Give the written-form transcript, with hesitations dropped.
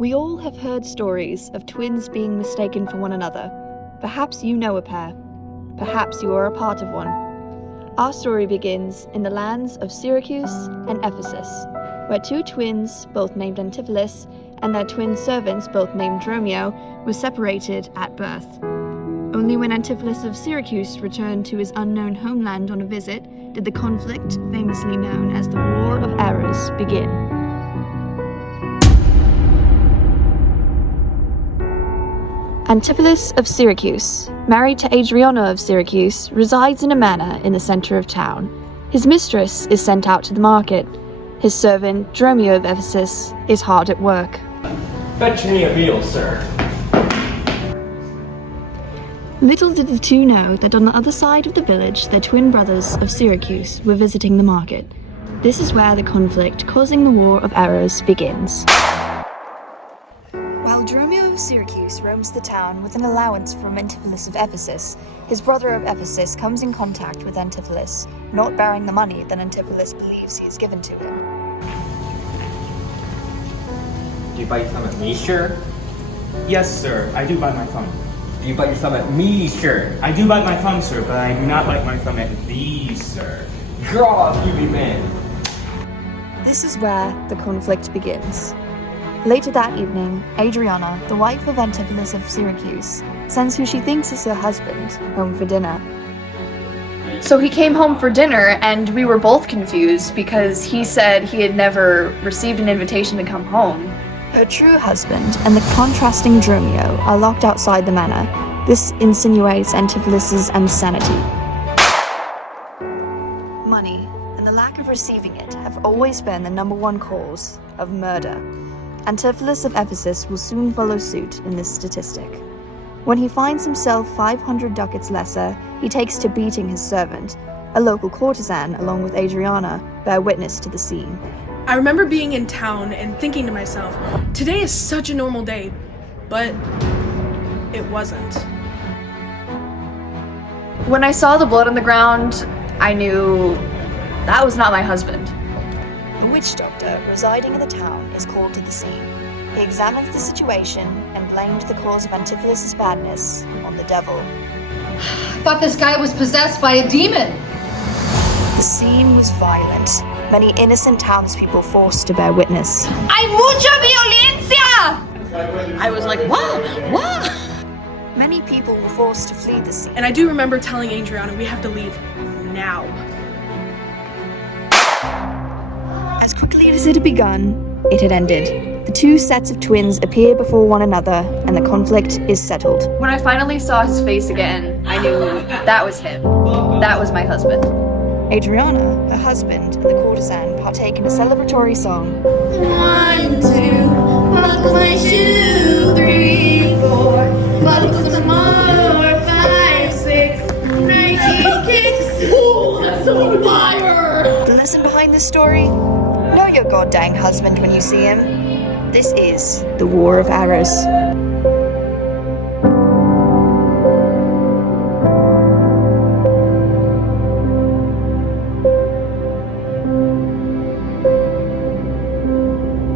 We all have heard stories of twins being mistaken for one another. Perhaps you know a pair. Perhaps you are a part of one. Our story begins in the lands of Syracuse and Ephesus, where two twins, both named Antipholus, and their twin servants, both named Dromio, were separated at birth. Only when Antipholus of Syracuse returned to his unknown homeland on a visit did the conflict, famously known as the War of Errors, begin. Antipholus of Syracuse, married to Adriana of Syracuse, resides in a manor in the center of town. His mistress is sent out to the market. His servant, Dromio of Ephesus, is hard at work. Fetch me a meal, sir. Little did the two know that on the other side of the village, their twin brothers of Syracuse were visiting the market. This is where the conflict causing the War of Errors begins. While Dromio of Syracuse roams the town with an allowance from Antipholus of Ephesus, his brother of Ephesus comes in contact with Antipholus, not bearing the money that Antipholus believes he has given to him. Do you buy your thumb at me, sir? Yes, sir. I do bite my thumb. Do you bite your thumb at me, sir? I do bite my thumb, sir, but I do not bite my thumb at these, sir. Draw, you be man. This is where the conflict begins. Later that evening, Adriana, the wife of Antipholus of Syracuse, sends who she thinks is her husband home for dinner. So he came home for dinner, and we were both confused because he said he had never received an invitation to come home. Her true husband and the contrasting Dromio are locked outside the manor. This insinuates Antipholus's insanity. Money and the lack of receiving it have always been the number one cause of murder. Antipholus of Ephesus will soon follow suit in this statistic. When he finds himself 500 ducats lesser, he takes to beating his servant. A local courtesan, along with Adriana, bear witness to the scene. I remember being in town and thinking to myself, today is such a normal day, but it wasn't. When I saw the blood on the ground, I knew that was not my husband. A witch doctor residing in the town is called to the scene. He examines the situation and blamed the cause of Antipholus's badness on the devil. I thought this guy was possessed by a demon. The scene was violent. Many innocent townspeople forced to bear witness. ¡Hay mucha violencia! I was like, what? Many people were forced to flee the scene. And I do remember telling Adriana we have to leave now. As quickly as it had begun, it had ended. The two sets of twins appear before one another, and the conflict is settled. When I finally saw his face again, I knew that was him. That was my husband. Adriana, her husband, and the courtesan partake in a celebratory song. 1, 2, buckle my shoe, 3, 4, buckle some more, 5, 6, 19 kicks. Ooh, that's so fire! The lesson behind this story? Know your goddamn husband when you see him. This is the War of Errors.